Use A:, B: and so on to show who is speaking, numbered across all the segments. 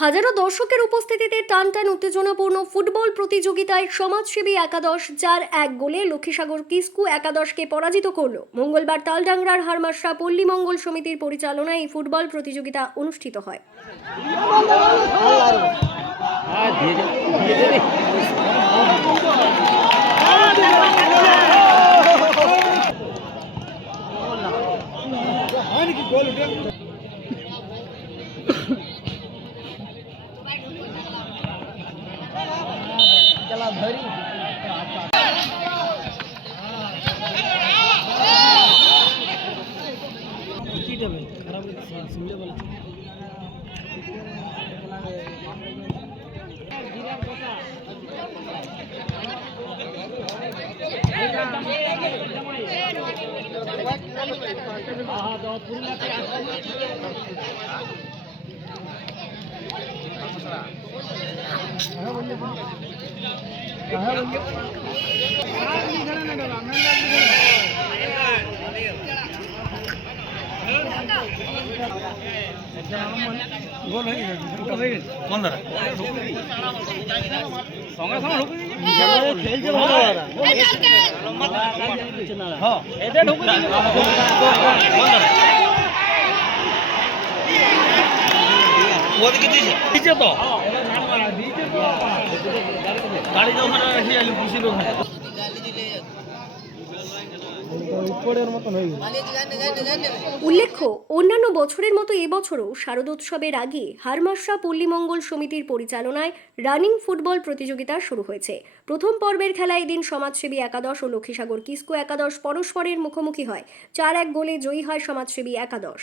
A: হাজারো দর্শকের উপস্থিতিতে টান টান উত্তেজনাপূর্ণ ফুটবল প্রতিযোগিতায় সমাজসেবী একাদশ, যার এক গোলে লক্ষ্মীসাগর কিস্কু একাদশকে পরাজিত করল। মঙ্গলবার তালডাংরার হারমাসা পল্লী মঙ্গল সমিতির পরিচালনায় এই ফুটবল প্রতিযোগিতা অনুষ্ঠিত হয়।
B: খারাপ শুনলে বলে গোল হয়ে গেছে গোল হয়ে গেছে কোন ধারা সঙ্গে সঙ্গে ঢুকে খেলছে ভালো হ্যাঁ এতে ঢুকে তো? গাড়ি রেখে আলু
A: উল্লেখ্য অন্যান্য বছরের মতো এবছরও শারদোৎসবের আগে হারমাসা পল্লীমঙ্গল সমিতির পরিচালনায় রানিং ফুটবল প্রতিযোগিতা শুরু হয়েছে। প্রথম পর্বের খেলায় এদিন সমাজসেবী একাদশ ও লক্ষ্মীসাগর কিস্কো একাদশ পরস্পরের মুখোমুখি হয়। চার এক গোলে জয়ী হয় সমাজসেবী একাদশ।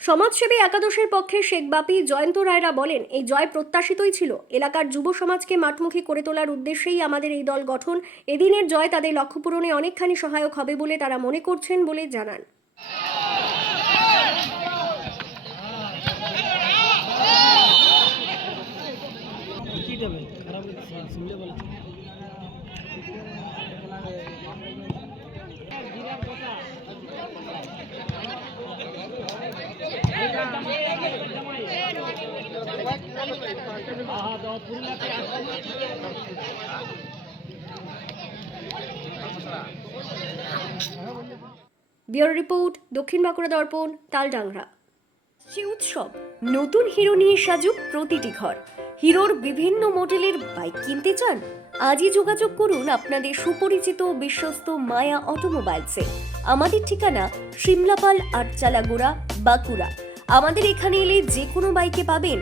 A: সমাজসেবী একাদশের পক্ষে শেখ বাপি, জয়ন্ত রায়রা বলেন, এই জয় প্রত্যাশিতই ছিল। এলাকার যুব সমাজকে মাঠমুখী করে তোলার উদ্দেশ্যেই আমাদের এই দল গঠন। এদিনের জয় তাদের লক্ষ্য পূরণে অনেকখানি সহায়ক হবে বলে তারা মনে করছেন বলে জানান।
B: দেবে খারাপ শুনলে
A: ব্যুরো রিপোর্ট দক্ষিণ বাঁকুড়া দর্পণ তালডাংরা। সে উৎসব। নতুন হিরো নিয়ে সাজুক প্রতিটি ঘর। হিরোর বিভিন্ন মডেলের বাইক কিনতে চান? আজই যোগাযোগ করুন আপনাদের সুপরিচিত বিশ্বস্ত মায়া অটোমোবাইলসে। আমাদের ঠিকানা সিমলাপাল আটচালা গোড়া, বাঁকুড়া। আমাদের এখানে এলে যে কোনো বাইকে পাবেন।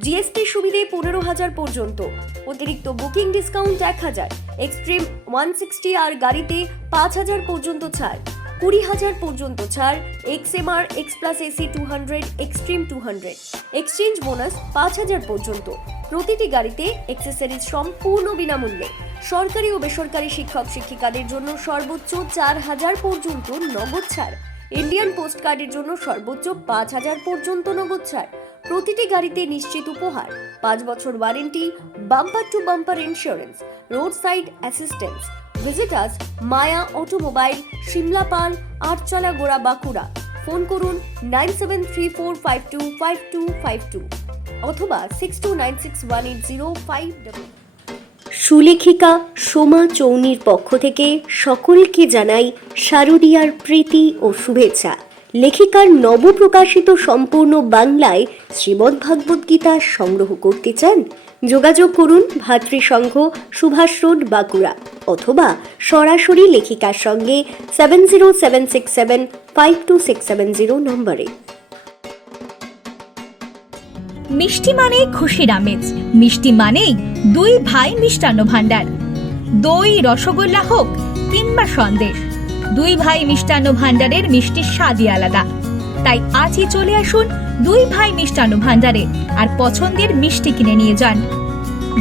A: জিএসটি সুবিধে পনেরো হাজার পর্যন্ত। অতিরিক্ত বুকিং ডিসকাউন্ট এক হাজার। এক্সট্রিম ওয়ান সিক্সটি আর গাড়িতে পাঁচ হাজার পর্যন্ত ছাড়। কুড়ি হাজার পর্যন্ত ছাড় XMR X plus AC two hundred extreme two hundred exchange bonus পাঁচ হাজার পর্যন্ত। প্রতিটি গাড়িতে এক্সেসরিজ সম্পূর্ণ বিনামূল্যে। সরকারি ও বেসরকারি শিক্ষক শিক্ষিকাদের জন্য সর্বোচ্চ চার হাজার পর্যন্ত নগদ ছাড়। ইন্ডিয়ান পোস্ট কার্ডের জন্য সর্বোচ্চ পাঁচ হাজার পর্যন্ত নগদ ছাড়। প্রতিটি গাড়িতে নিশ্চিত উপহার। পাঁচ বছর warranty bumper to bumper insurance road side assistance visit us Maya automobile Simlapal Atchala গোড়া বাঁকুড়া ফোন করুন nine seven three four five two five two five two অথবা six two nine six one eight zero five double সুলেখিকা Soma চৌনির পক্ষ থেকে সকলকে জানাই শারদীয়ার প্রীতি ও শুভেচ্ছা। লেখিকার নবপ্রকাশিত সম্পূর্ণ বাংলায় শ্রীমদ্ ভাগবত গীতা সংগ্রহ করতে চান, যোগাযোগ করুন ভাতৃসংঘ, সুভাষ রোড, বাঁকুড়া অথবা সরাসরি লেখিকার সঙ্গে seven zero seven six seven five two six seven zero নম্বরে।
C: মিষ্টি মানে খুশির আমেজ, মিষ্টি মানেই দুই ভাই মিষ্টান্ন ভাণ্ডার। দই, রসগোল্লা হোক কিংবা সন্দেশ। দুই ভাই মিষ্টান্ন ভাণ্ডারের মিষ্টির স্বাদই আলাদা। তাই আজই চলে আসুন দুই ভাই মিষ্টান্ন ভাণ্ডারে আর পছন্দের মিষ্টি কিনে নিয়ে যান।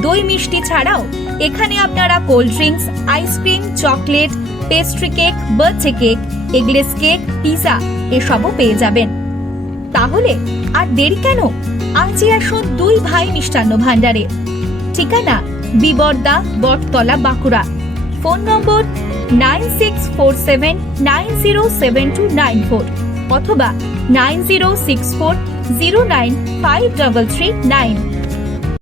C: দই মিষ্টি ছাড়াও এখানে আপনারা cold drinks ice cream chocolate, pastry cake, birthday cake, eggless cake, pizza এসবও পেয়ে যাবেন। তাহলে আর দেরি কেন? আজই আসুন দুই ভাই মিষ্টান্ন ভাণ্ডারে। ঠিকানা Bibarda, Battala, Bankura. Phone number nine six four seven nine zero seven two nine four অথবা nine zero six four zero nine five double three nine